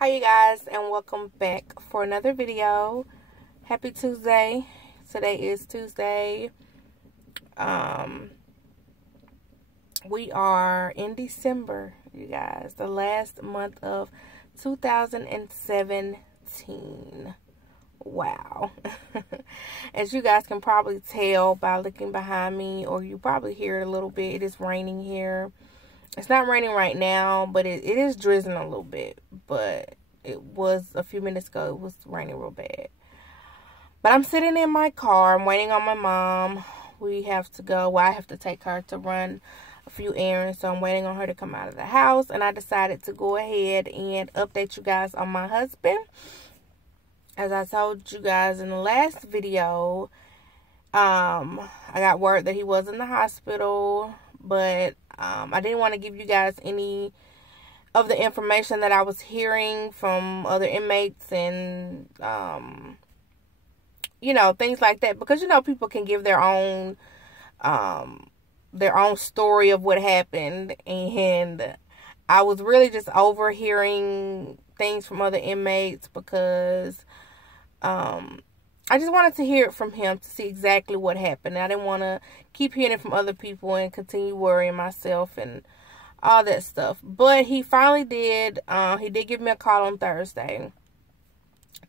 Hi you guys, and welcome back for another video. Happy Tuesday. Today is Tuesday. We are in December, you guys, the last month of 2017. Wow. As you guys can probably tell by looking behind me, or you probably hear it a little bit, it is raining here. It's not raining right now, but it is drizzling a little bit. But it was a few minutes ago, it was raining real bad. But I'm sitting in my car. I'm waiting on my mom. We have to go. Well, I have to take her to run a few errands. So I'm waiting on her to come out of the house. And I decided to go ahead and update you guys on my husband. As I told you guys in the last video, I got word that he was in the hospital. But I didn't want to give you guys any of the information that I was hearing from other inmates and, you know, things like that. Because, you know, people can give their own story of what happened. And I was really just overhearing things from other inmates because I just wanted to hear it from him to see exactly what happened. I didn't want to keep hearing it from other people and continue worrying myself and all that stuff. But he finally did. He did give me a call on Thursday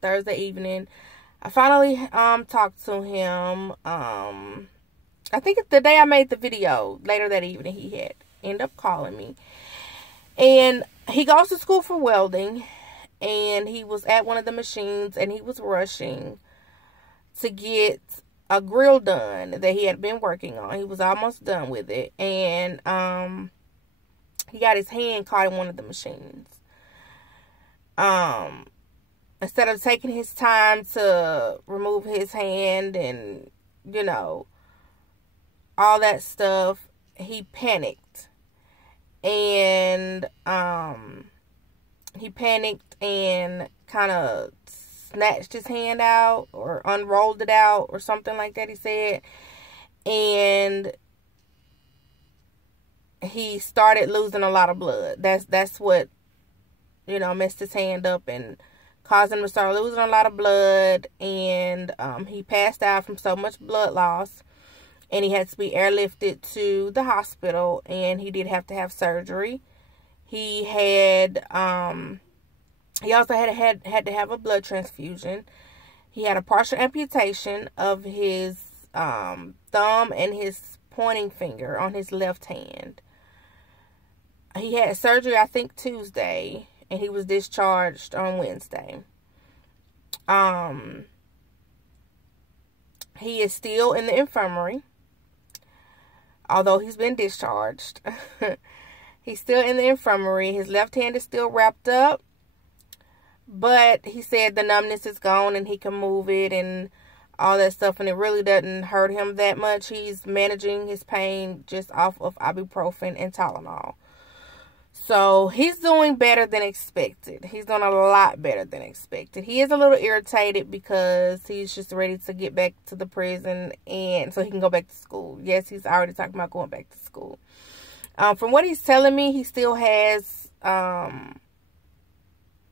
evening. I finally talked to him. I think it's the day I made the video. Later that evening, he had ended up calling me. And he goes to school for welding. And he was at one of the machines and he was rushing to get a grill done that he had been working on. He was almost done with it. And he got his hand caught in one of the machines. Instead of taking his time to remove his hand and, you know, all that stuff, he panicked. And he panicked and kind of snatched his hand out or unrolled it out or something like that, he said. And he started losing a lot of blood. That's what, you know, messed his hand up and caused him to start losing a lot of blood. And he passed out from so much blood loss. And he had to be airlifted to the hospital. And he did have to have surgery. He had he also had to have a blood transfusion. He had a partial amputation of his thumb and his pointing finger on his left hand. He had surgery, I think, Tuesday, and he was discharged on Wednesday. He is still in the infirmary, although he's been discharged. He's still in the infirmary. His left hand is still wrapped up. But he said the numbness is gone and he can move it and all that stuff. And it really doesn't hurt him that much. He's managing his pain just off of ibuprofen and Tylenol. So he's doing better than expected. He's doing a lot better than expected. He is a little irritated because he's just ready to get back to the prison and so he can go back to school. Yes, he's already talking about going back to school. From what he's telling me, he still has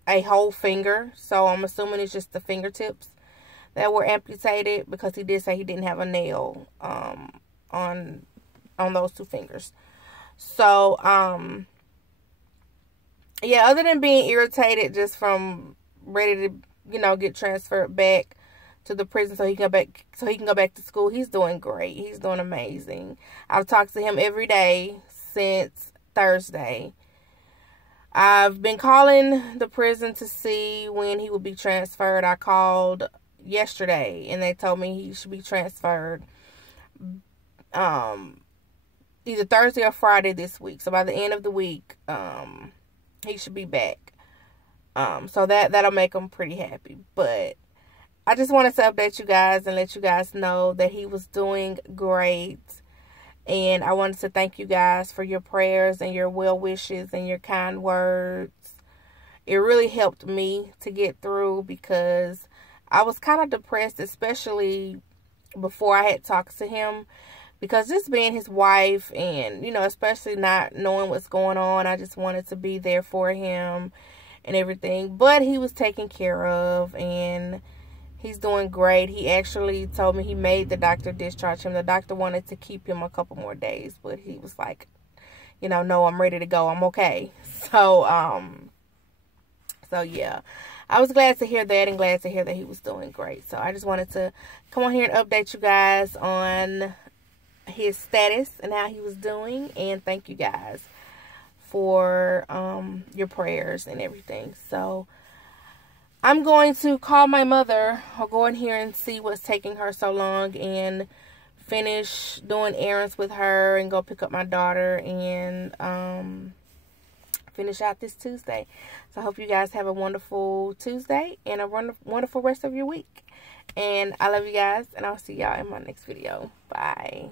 a whole finger. So I'm assuming it's just the fingertips that were amputated because he did say he didn't have a nail on those two fingers. So, yeah, other than being irritated just from ready to, you know, get transferred back to the prison so he can go back to school, he's doing great. He's doing amazing. I've talked to him every day since Thursday. I've been calling the prison to see when he will be transferred. I called yesterday and they told me he should be transferred either Thursday or Friday this week. So by the end of the week, he should be back. So that'll make him pretty happy. But I just wanted to update you guys and let you guys know that he was doing great. And I wanted to thank you guys for your prayers and your well wishes and your kind words. It really helped me to get through because I was kind of depressed, especially before I had talked to him. Because just being his wife and, you know, especially not knowing what's going on, I just wanted to be there for him and everything. But he was taken care of, and he's doing great. He actually told me he made the doctor discharge him. The doctor wanted to keep him a couple more days, but he was like, you know, no, I'm ready to go. I'm okay. So yeah, I was glad to hear that, and glad to hear that he was doing great. So I just wanted to come on here and update you guys on his status and how he was doing, and thank you guys for your prayers and everything. So I'm going to call my mother. I'll go in here and see what's taking her so long, and finish doing errands with her, and go pick up my daughter, and finish out this Tuesday. So I hope you guys have a wonderful Tuesday and a wonderful rest of your week. And I love you guys, and I'll see y'all in my next video. Bye.